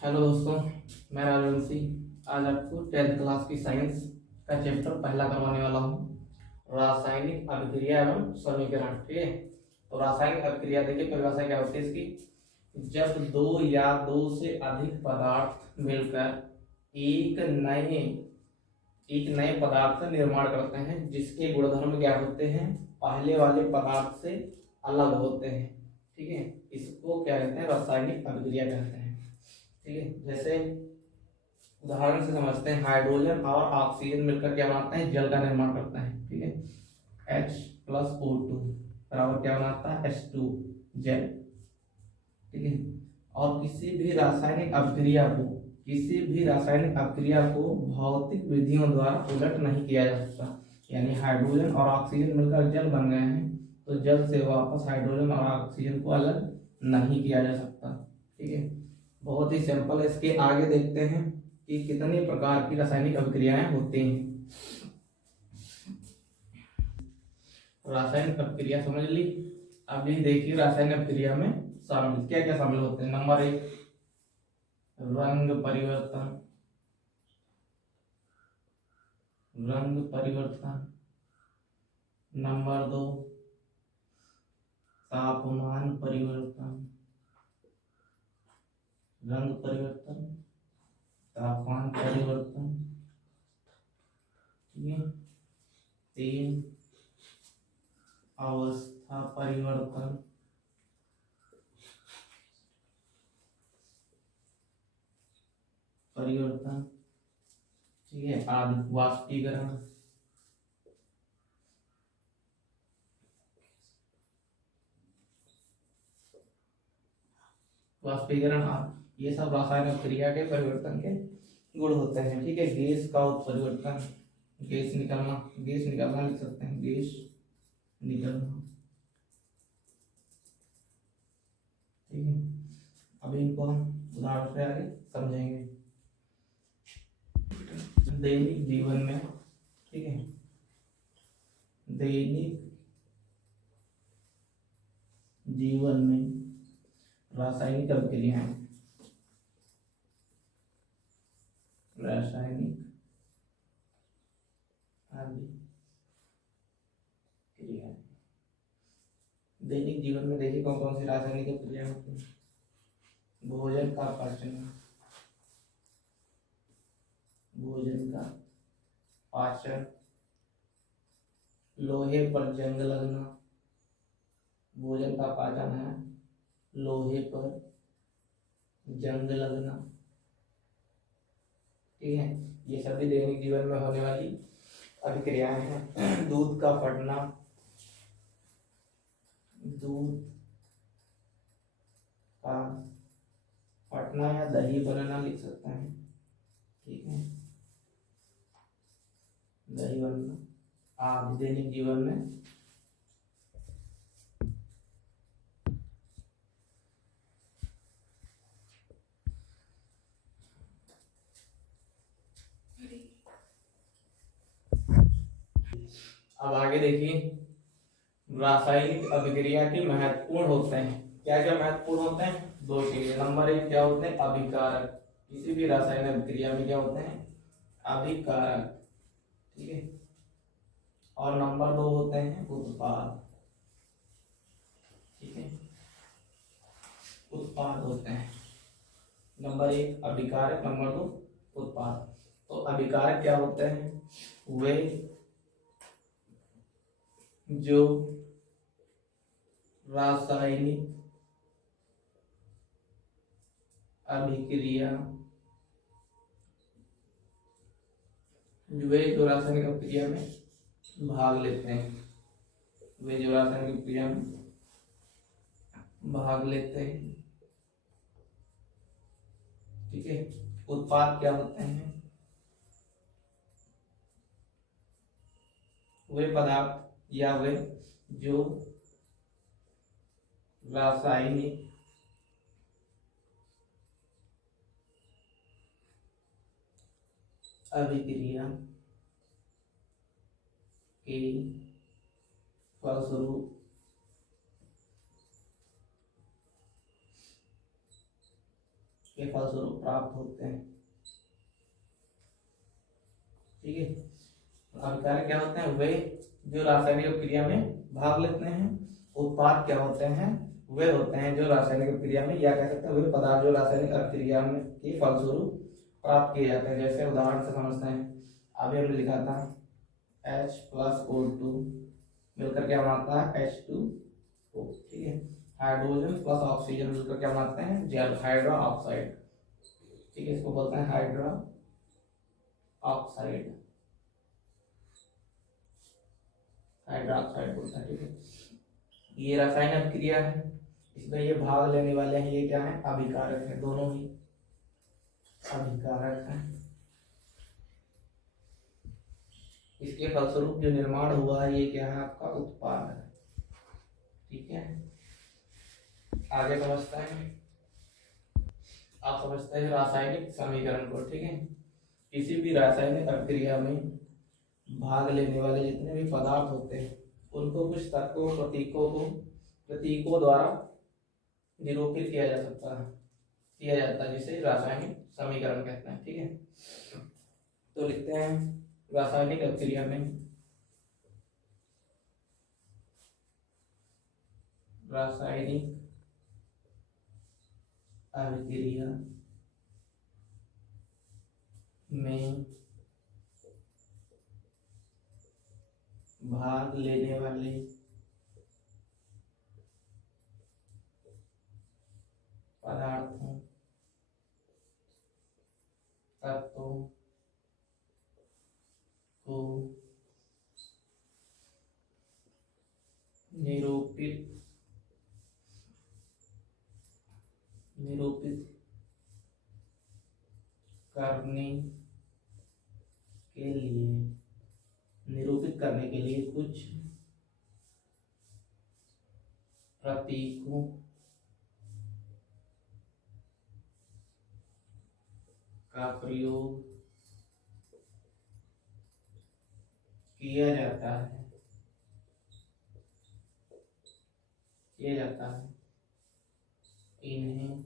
Hello दोस्तों, मैं राजवंशी। आज आपको 10th क्लास की साइंस का चैप्टर पहला करवाने वाला हूँ, रासायनिक अभिक्रिया एवं समीकरण। ठीक है, तो रासायनिक अभिक्रिया देखिए परिभाषा क्या होती है इसकी। जब दो या दो से अधिक पदार्थ मिलकर एक नए पदार्थ का निर्माण करते हैं जिसके गुणधर्म क्या होते हैं, पहले वाले पदार्थ से अलग होते हैं। ठीक है, इसको क्या कहते हैं, रासायनिक अभिक्रिया कहते हैं। ठीक है, जैसे उदाहरण से समझते हैं, हाइड्रोजन और ऑक्सीजन मिलकर क्या बनाते हैं, जल का निर्माण करता है। ठीक है, H+O2 बराबर क्या बनाता है, H2 जल। ठीक है, और किसी भी रासायनिक अभिक्रिया को भौतिक विधियों द्वारा उलट नहीं किया जा सकता। यानी हाइड्रोजन और ऑक्सीजन मिलकर जल बन गए हैं, तो जल से वापस हाइड्रोजन और ऑक्सीजन को अलग नहीं किया जा सकता। ठीक है, बहुत ही सिंपल है। इसके आगे देखते हैं कि कितने प्रकार की रासायनिक अभिक्रियाएं होती हैं। रासायनिक अभिक्रिया समझ ली। अभी देखिए रासायनिक अभिक्रिया में शामिल क्या क्या शामिल होते हैं। नंबर 1, रंग परिवर्तन। नंबर 2, तापमान परिवर्तन। रंग परिवर्तन, तापमान परिवर्तन। ठीक है, 3, अवस्था परिवर्तन। ठीक है, आदि वाष्पीकरण। ये सब रासायनिक क्रिया के परिवर्तन के गुण होते हैं। ठीक है, गैस का उत्परिवर्तन, गैस निकलना लिख सकते हैं, गैस निकलना। ठीक है, अभी इनको हम उदाहरण से आगे समझेंगे। दैनिक जीवन में, ठीक है, दैनिक जीवन में रासायनिक अभिक्रियाएं दैनिक जीवन में देखिए कौन कौन सी रासायनिक अभिक्रिया होती है। भोजन का पाचन, लोहे पर जंग लगना। भोजन का पाचन है लोहे पर जंग लगना। ठीक है, ये सभी दैनिक जीवन में होने वाली अभिक्रियाएं हैं। दूध का फटना, या दही बनना लिख सकते हैं। ठीक है, दही बनना आदि दैनिक जीवन में अब आगे देखिए, रासायनिक अभिक्रिया के महत्वपूर्ण होते हैं। क्या क्या महत्वपूर्ण होते हैं, 2 चीजें। नंबर 1 क्या होते हैं, अभिकारक। किसी भी रासायनिक अभिक्रिया में क्या होते हैं, अभिकारक। ठीक है, और नंबर 2 होते हैं उत्पाद। ठीक है, उत्पाद होते हैं। नंबर 1 अभिकारक, नंबर 2 उत्पाद। तो अभिकारक क्या होते हैं, वे जो रासायनिक अभिक्रिया में भाग लेते हैं। ठीक है, उत्पाद क्या होते हैं, वे पदार्थ या वे जो रासायनिक अभिक्रिया के फलस्वरूप के फलस्वरूप प्राप्त होते हैं। ठीक है, अभिकारक क्या होते हैं? वे जो रासायनिक क्रिया में भाग लेते हैं। उत्पाद क्या होते हैं? वे होते हैं जो रासायनिक क्रिया में, या कह सकते हैं वे पदार्थ जो रासायनिक क्रिया में के फलस्वरूप प्राप्त किए जाते हैं। जैसे उदाहरण से समझते हैं, अभी हमने लिखा था H+O2 मिलकर क्या बनाता है? H2O। ठीक है, हाइड्रोजन प्लस ऑक्सीजन मिलकर क्या बनाते हैं? जल, हाइड्रो ऑक्साइड। ठीक है, इसको बोलते हैं हाइड्रो ऑक्साइड, हाइड्रोक्साइड बोलते हैं। ठीक है, ये रासायनिक अभिक्रिया है, इसमें ये भाग लेने वाले हैं, ये क्या है? अभिकारक है, दोनों ही अभिकारक है। इसके फलस्वरूप जो निर्माण हुआ है, ये क्या है? आपका उत्पाद है। ठीक है, आगे समझते हैं। आप समझते हैं रासायनिक समीकरण को। ठीक है, किसी भी रासायनिक अभिक्रिया में भाग लेने वाले जितने भी पदार्थ होते हैं, उनको कुछ तत्वों, प्रतीकों द्वारा निरूपित किया जा सकता है, किया जाता है, जिसे रासायनिक समीकरण कहते हैं। ठीक है, तो लिखते हैं रासायनिक अभिक्रिया में, रासायनिक अभिक्रिया में भाग लेने वाले पदार्थों, तत्वों को निरूपित करने के लिए कुछ प्रतीकों का प्रयोग किया जाता है, इन्हें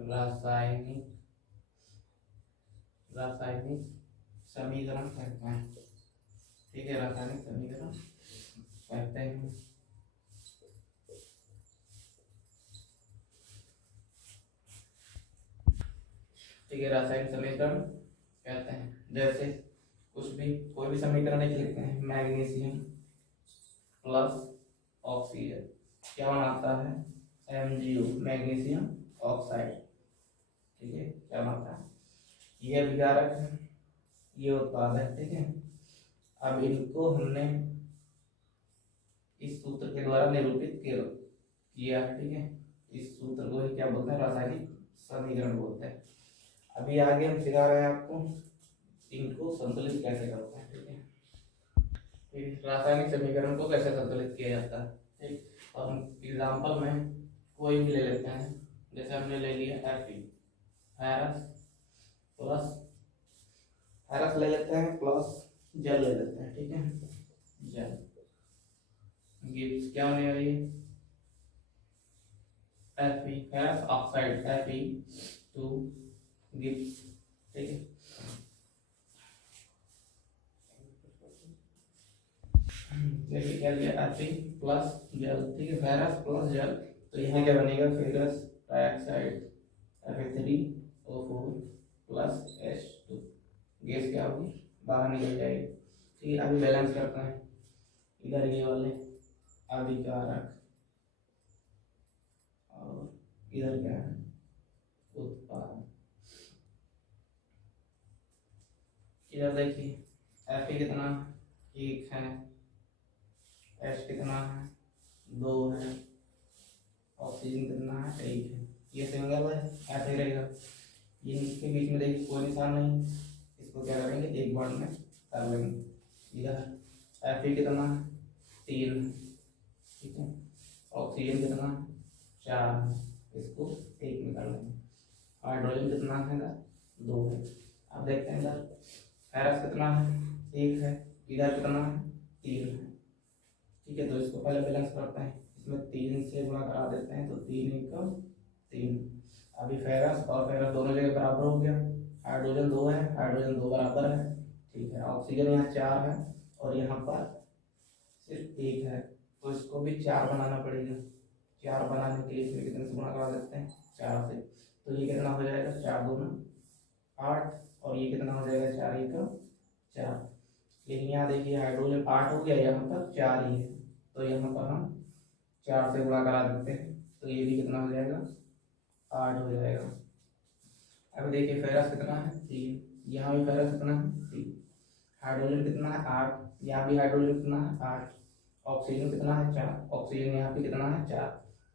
रासायनिक समीकरण कहते हैं। ठीक है, रासायनिक समीकरण कहते हैं। ठीक है, रासायनिक समीकरण कहते हैं। जैसे कोई भी समीकरण एक लिखते हैं, मैग्नीशियम प्लस ऑक्सीजन क्या बनाता है? MgO, magnesium oxide. ठीक है, क्या बनता है? ये अभिकारक है, ये उत्पाद है। ठीक है, अब इनको हमने इस सूत्र के द्वारा निरूपित किया। ठीक है, इस सूत्र को क्या बोलते हैं? रासायनिक समीकरण बोलते हैं। अभी आगे हम सिखा रहे हैं आपको इनको संतुलित कैसे करते हैं। ठीक है, रासायनिक समीकरण को कैसे संतुलित किया जाता है। ठीक, और हम एग्जाम्पल में कोई भी ले लेते हैं। जैसे हमने ले लिया Fe, फेरस ले लेते हैं, प्लस जल ले लेते हैं। ठीक है, जल गिव्स क्या होने वाली है? Fe, ferrous oxide, Fe2 gives. ठीक है, देखिए क्या लिया? Fe प्लस जल। ठीक है, फेरस प्लस जल, तो यहाँ क्या बनेगा? Ferrous dioxide Fe3O4 plus H2, gas क्या होगी? बाहर निकल जाएगी। ठीक है, अभी बैलेंस करते हैं। इधर ये वाले अभिकारक और इधर क्या है? उत्पाद। इधर देखिए Fe कितना? 1 है, H कितना है? 2 है, ऑक्सीजन कितना है? 1 है। ये सिंगल है, ऐसे रहेगा। इनके बीच में देखिए कोई निशान नहीं, इसको क्या करेंगे? एक बार में कर लेंगे। इधर Fe कितना है? 3 है। ठीक है, ऑक्सीजन कितना है? 4 है, इसको 1 में कर लेंगे। हाइड्रोजन कितना है? 2 है। अब देखते हैं इधर फेरस कितना है? 1 है, इधर कितना है? 3 है। ठीक है, तो इसको पहले बैलेंस करते हैं। इसमें 3 से गुणा करा देते हैं, तो 3 × 3। अभी फेरस और फेरस दोनों जगह बराबर हो गया, हाइड्रोजन 2 है, हाइड्रोजन 2 बराबर है, ठीक है। ऑक्सीजन यहाँ 4 है और यहाँ पर सिर्फ 1 है, तो इसको भी 4 बनाना पड़ेगा। 4 बनाने के लिए इसमें कितने से गुणा करा देते हैं, 4 से। तो ये कितना हो जाएगा, 4 दूना 8, और ये कितना हो जाएगा, 4 1 4। लेकिन यहाँ देखिए हाइड्रोजन 8 हो गया, यहाँ पर 4 ही है, तो यहाँ पर हम 4 से गुणा करा देते हैं, तो ये भी कितना हो जाएगा, 8 हो जाएगा। अब देखिए फेरस कितना है, 3, यहाँ भी फेरस कितना है, 3, हाइड्रोजन कितना है, 8, यहाँ भी हाइड्रोजन कितना है, 8, ऑक्सीजन कितना है, 4, ऑक्सीजन यहाँ पे कितना है, 4।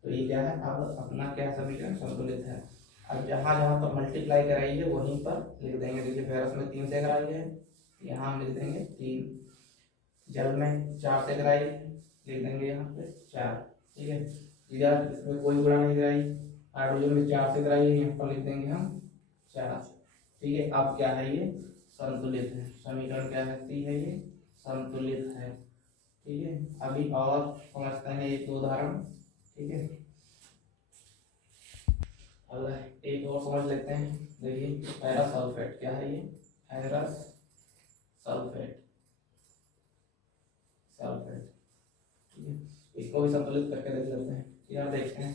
तो ये क्या है, अब अपना क्या समीकरण संतुलित है। अब जहाँ जहाँ पर मल्टीप्लाई कराई है वहीं पर लिख देंगे। देखिए फेरस में 3 से कराई है, यहाँ हम लिख देंगे 3, जल में 4 से कराई है, लिख देंगे यहाँ पे 4, ठीक है। इधर इसमें कोई गुणा नहीं कराई, हाइड्रोजन में 4 से कराई है, यहाँ पर लिख देंगे हम 4, ठीक है। अब क्या है, ये संतुलित है, समीकरण क्या है, सी है, ये संतुलित है, ठीक है। अभी और समझते हैं एक उदाहरण, ठीक है। अगला एक और समझ लेते हैं। देखिए फेरस सल्फेट क्या है, ये फेरस सल्फेट, सल्फेट, ठीक है। इसको भी संतुलित करके देख लेते हैं। यार देखते हैं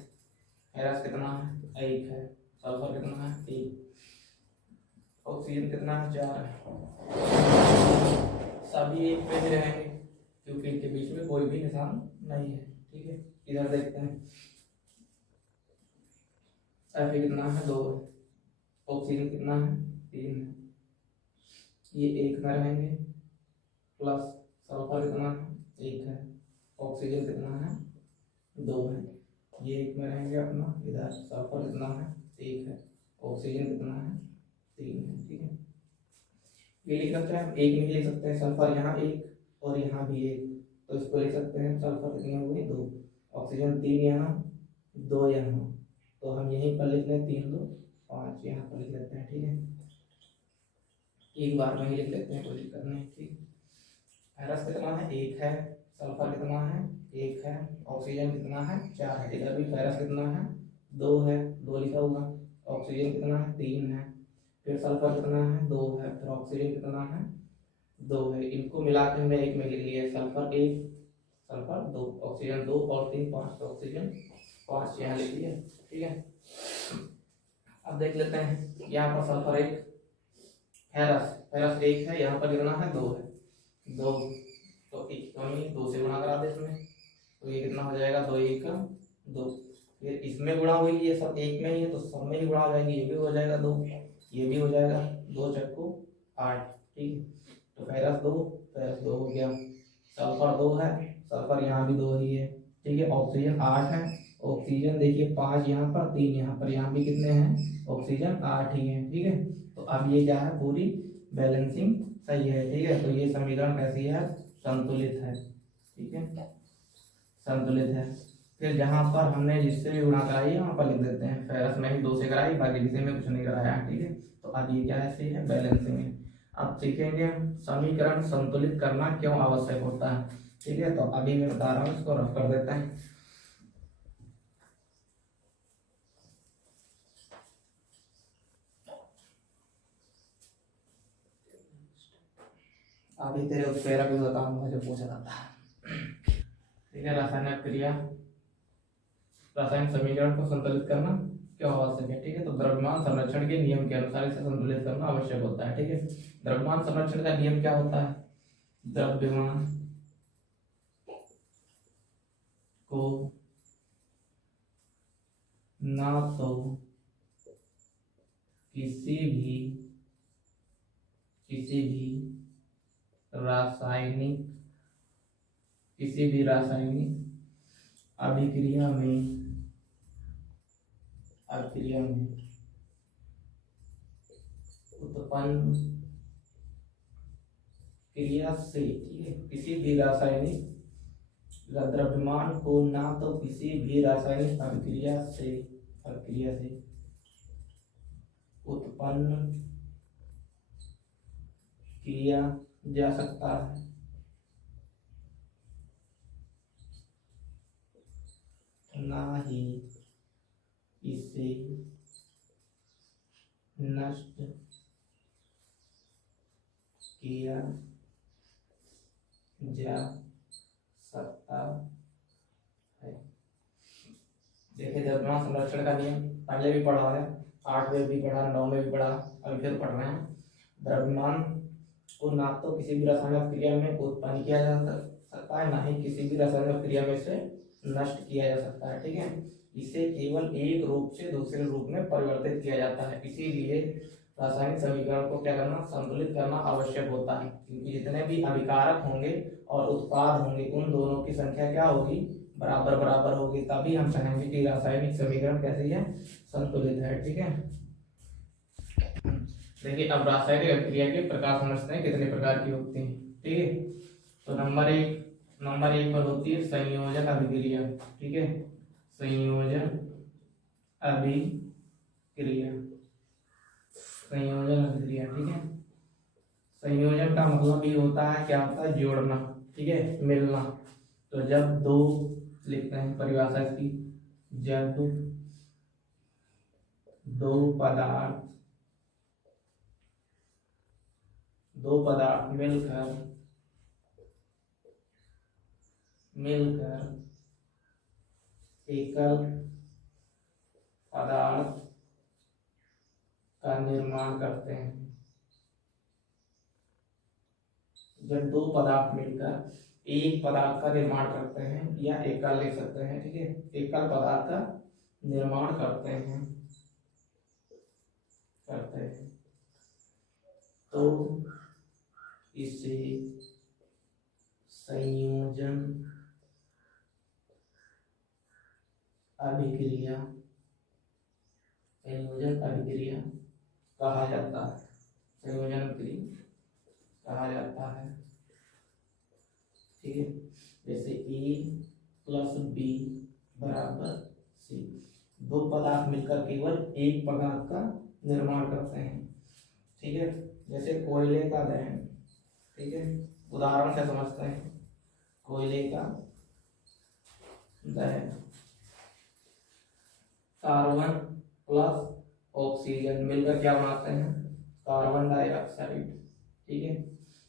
फेरस कितना है, 1 है, सल्फर कितना है, 3, ऑक्सीजन कितना है, 4 है। सभी एक पे ही रहेंगे क्योंकि इनके बीच में कोई भी निशान नहीं है, ठीक है। इधर देखते हैं Fe कितना है, 2, ऑक्सीजन कितना है, 3 है, ये 1 में रहेंगे, प्लस सल्फर कितना है, 1 है, ऑक्सीजन कितना है, 2 है, ये 1 में रहेंगे अपना, इधर सल्फर कितना है, 1 है, ऑक्सीजन कितना है, 3 है, ठीक है। ये लिख सकते हैं हम, 1 नहीं लिख सकते हैं, सल्फर यहाँ 1 और यहाँ भी 1, तो इसको लिख सकते हैं सल्फर कितने हुए, 2, ऑक्सीजन 3 यहाँ, 2 यहाँ, तो हम यहीं पर लिख लें 3 2 5, यहाँ पर लिख लेते हैं, ठीक है। एक बार में ही लिख लेते हैं, कोई दिक्कत नहीं, ठीक। फेरस कितना है, 1 है, सल्फर कितना है, 1 है, ऑक्सीजन कितना है, 4 है। इधर भी फेरस कितना है, 2 है, 2 लिखा हुआ, ऑक्सीजन कितना है, 3 है, फिर सल्फर कितना है, 2 है, फिर ऑक्सीजन कितना है, 2 है। इनको मिला के हमने 1 में लिख लिया, सल्फर 1, सल्फर 2, ऑक्सीजन 2 और 3 5, तो ऑक्सीजन 5 यहाँ लिख लिया, ठीक है। अब देख लेते हैं, यहाँ पर सल्फर 1, फेरस फेरस 1 है, यहाँ पर कितना है, 2 है, 2, तो 1 कमी 2 से गुणा करा दे इसमें, तो ये कितना हो जाएगा, 2 1 2, फिर इसमें गुणा हुई, ये सब 1 में ही है तो सब में ही गुणा हो जाएगी, ये भी हो जाएगा 2, ये भी हो जाएगा, 2 चक्कू 8, ठीक है। तो फेरस 2 हो गया, सल्फर 2 है, सल्फर यहाँ भी 2 ही है, ठीक है। ऑक्सीजन 8 है, ऑक्सीजन देखिए 5 यहाँ पर, 3 यहाँ पर, यहाँ भी कितने हैं, ऑक्सीजन 8 ही है, ठीक है। तो अब ये क्या है, पूरी बैलेंसिंग सही है, ठीक है। तो ये समीकरण कैसी है, संतुलित है, ठीक है, संतुलित है। फिर जहाँ पर हमने जिससे भी गुणा कराई है वहाँ पर लिख देते हैं, फेरस में ही 2 से कराई, बाकी किसी में कुछ नहीं कराया, ठीक है। तो अब ये क्या है, सही है, बैलेंसिंग है। अब सीखेंगे समीकरण संतुलित करना क्यों आवश्यक होता है, ठीक है। तो अभी मैं बता रहा हूँ, इसको रफ कर देते हैं। अभी तेरे उत्प्रेरक भी बताऊंगा जो पूछा जाता है, ठीक है। रासायनिक क्रिया, रासायनिक समीकरण को संतुलित करना क्यों आवश्यक है, ठीक है। तो द्रव्यमान संरक्षण के नियम के अनुसार इसे संतुलित करना आवश्यक होता है, ठीक है। द्रव्यमान संरक्षण का नियम क्या होता है, द्रव्यमान को ना तो किसी भी रासायनिक अभिक्रिया में उत्पन्न क्रिया से, ठीक है, किसी भी रासायनिक द्रव्यमान को ना तो किसी भी रासायनिक अभिक्रिया से उत्पन्न किया जा सकता है, ना ही इसे नष्ट किया जा सकता है। देखिए द्रव्यमान संरक्षण का नियम पहले भी पढ़ा है, 8 में भी पढ़ा, 9 में भी पढ़ा, अभी फिर पढ़ रहे हैं। द्रव्यमान को ना तो किसी भी रासायनिक क्रिया में उत्पन्न किया जा सकता है, ना ही किसी भी रासायनिक क्रिया में से नष्ट किया जा सकता है। ठीक है, इसे केवल एक रूप से दूसरे रूप में परिवर्तित किया जाता है। इसीलिए रासायनिक समीकरण को क्या करना, संतुलित करना आवश्यक होता है, क्योंकि जितने भी अभिकारक होंगे और उत्पाद होंगे उन दोनों की संख्या क्या होगी, बराबर बराबर होगी, तभी हम कहेंगे कि रासायनिक समीकरण कैसी है, संतुलित है। ठीक है, देखिए अब रासायनिक अभिक्रिया के प्रकार समझते हैं, कितने प्रकार की होती हैं। ठीक है, तो नंबर एक पर होती है संयोजन अभिक्रिया। ठीक है, संयोजन अभिक्रिया, संयोजन अभिक्रिया। ठीक है, संयोजन का मतलब ये होता है, क्या होता है, जोड़ना। ठीक है, मिलना। तो जब दो लिखते हैं परिभाषा इसकी, जब दो पदार्थ मिलकर एकल पदार्थ का निर्माण करते हैं। जब दो पदार्थ मिलकर एक पदार्थ का निर्माण करते हैं, या एकल लिख सकते हैं। ठीक है, एकल पदार्थ का निर्माण करते हैं तो इसे संयोजन अभिक्रिया कहा जाता है। संयोजन अभिक्रिया कहा जाता है। ठीक है, जैसे A प्लस B बराबर C, दो पदार्थ मिलकर केवल एक पदार्थ का निर्माण करते हैं। ठीक है, जैसे कोयले का दहन। ठीक है, उदाहरण से समझते हैं। कोयले का दहन, कार्बन प्लस ऑक्सीजन मिलकर क्या बनाते हैं, कार्बन डाइऑक्साइड। ठीक है,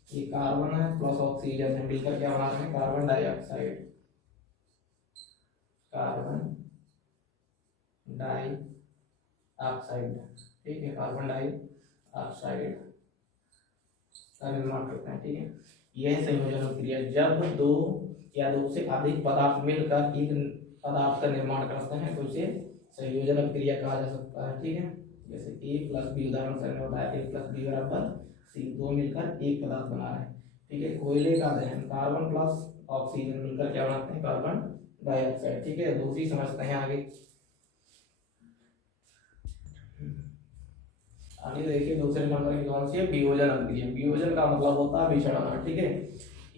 ये कार्बन है प्लस ऑक्सीजन है, मिलकर क्या बना रहे हैं, कार्बन डाइऑक्साइड। ठीक है, कार्बन डाइऑक्साइड का निर्माण करते हैं। ठीक है, यह संयोजन अभिक्रिया जब दो या दो से अधिक पदार्थ मिलकर एक पदार्थ का निर्माण करते हैं तो इसे संयोजन अभिक्रिया कहा जा सकता है। ठीक है, जैसे A प्लस बी, उदाहरण से हमने बताया A प्लस बी बराबर C, दो मिलकर एक पदार्थ बना रहे हैं। ठीक है, कोयले का दहन, कार्बन प्लस ऑक्सीजन मिलकर क्या बनाते हैं, कार्बन डाइऑक्साइड। ठीक है, दूसरी समझते हैं आगे देखिए दूसरे नंबर की कौन सी है, वियोजन अभिक्रिया। वियोजन का मतलब होता है विछड़ना। ठीक है,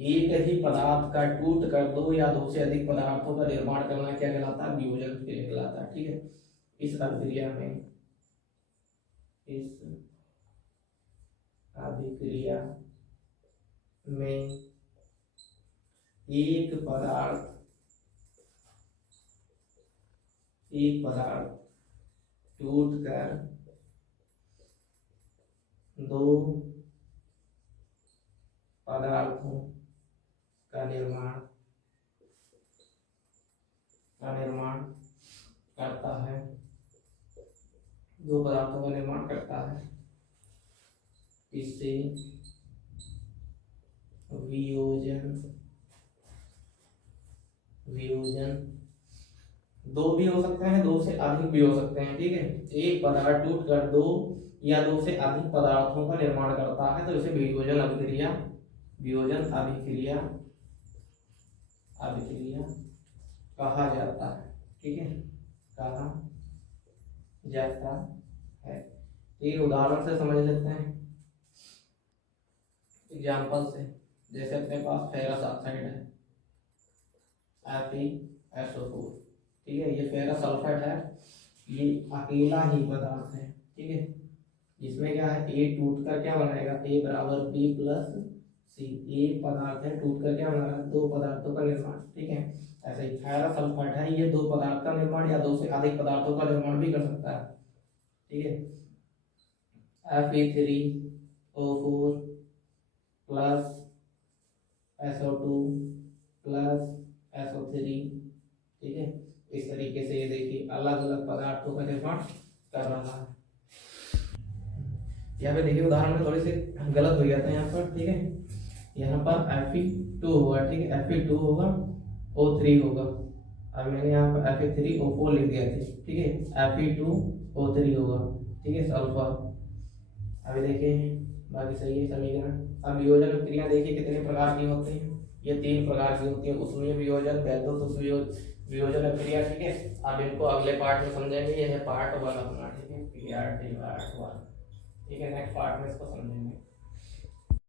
एक ही पदार्थ का टूट कर दो या दो से अधिक पदार्थों का निर्माण करना क्या कहलाता है, वियोजन अभिक्रिया कहलाता है। ठीक है, इस अभिक्रिया में एक पदार्थ टूट कर दो पदार्थों का निर्माण करता है, दो पदार्थों का निर्माण करता है, इसे वियोजन दो भी हो सकते हैं, दो से अधिक भी हो सकते हैं। ठीक है, एक पदार्थ टूट कर दो या दो से अधिक पदार्थों का निर्माण करता है तो इसे वियोजन अभिक्रिया कहा जाता है। ठीक है, कहा जाता है। एक उदाहरण से समझ लेते हैं, एग्जाम्पल से। जैसे अपने पास फेरस ऑक्साइड है FeSO4। ठीक है, ये फेरस सल्फेट है, ये अकेला ही पदार्थ है। ठीक है, इसमें क्या है, A टूट कर क्या बनाएगा, A बराबर B प्लस C, एक पदार्थ है टूट कर क्या बना रहा है, दो पदार्थों का निर्माण। ठीक है, ऐसे ही फेरस सल्फेट है, ये दो पदार्थ का निर्माण या दो से अधिक पदार्थों का निर्माण भी कर सकता है। ठीक है, Fe3O4 plus SO2 plus SO3। ठीक है, इस तरीके से ये देखिए अलग अलग पदार्थों का निर्माण कर रहा है। यहाँ पे देखिए उदाहरण में थोड़ी सी गलत हो गया था यहाँ पर। ठीक है, यहाँ पर Fe2 होगा। ठीक है, Fe2 होगा, O3 होगा। अब मैंने यहाँ पर Fe3O4 लिख दिया था। ठीक है, Fe2O3 होगा। ठीक है, सल्फर। अभी देखिए बाकी सही है समीकरण। अब वियोजन क्रिया देखिए कितने प्रकार की होती है, ये 3 प्रकार की होती है, उसमें वियोजन, वैद्युत वियोजन क्रिया। ठीक है, अब इनको अगले पार्ट में समझेंगे। ये है पार्ट 1 अपना। ठीक है, PRT पार्ट 1। ठीक है, नेक्स्ट पार्ट में इसको समझेंगे।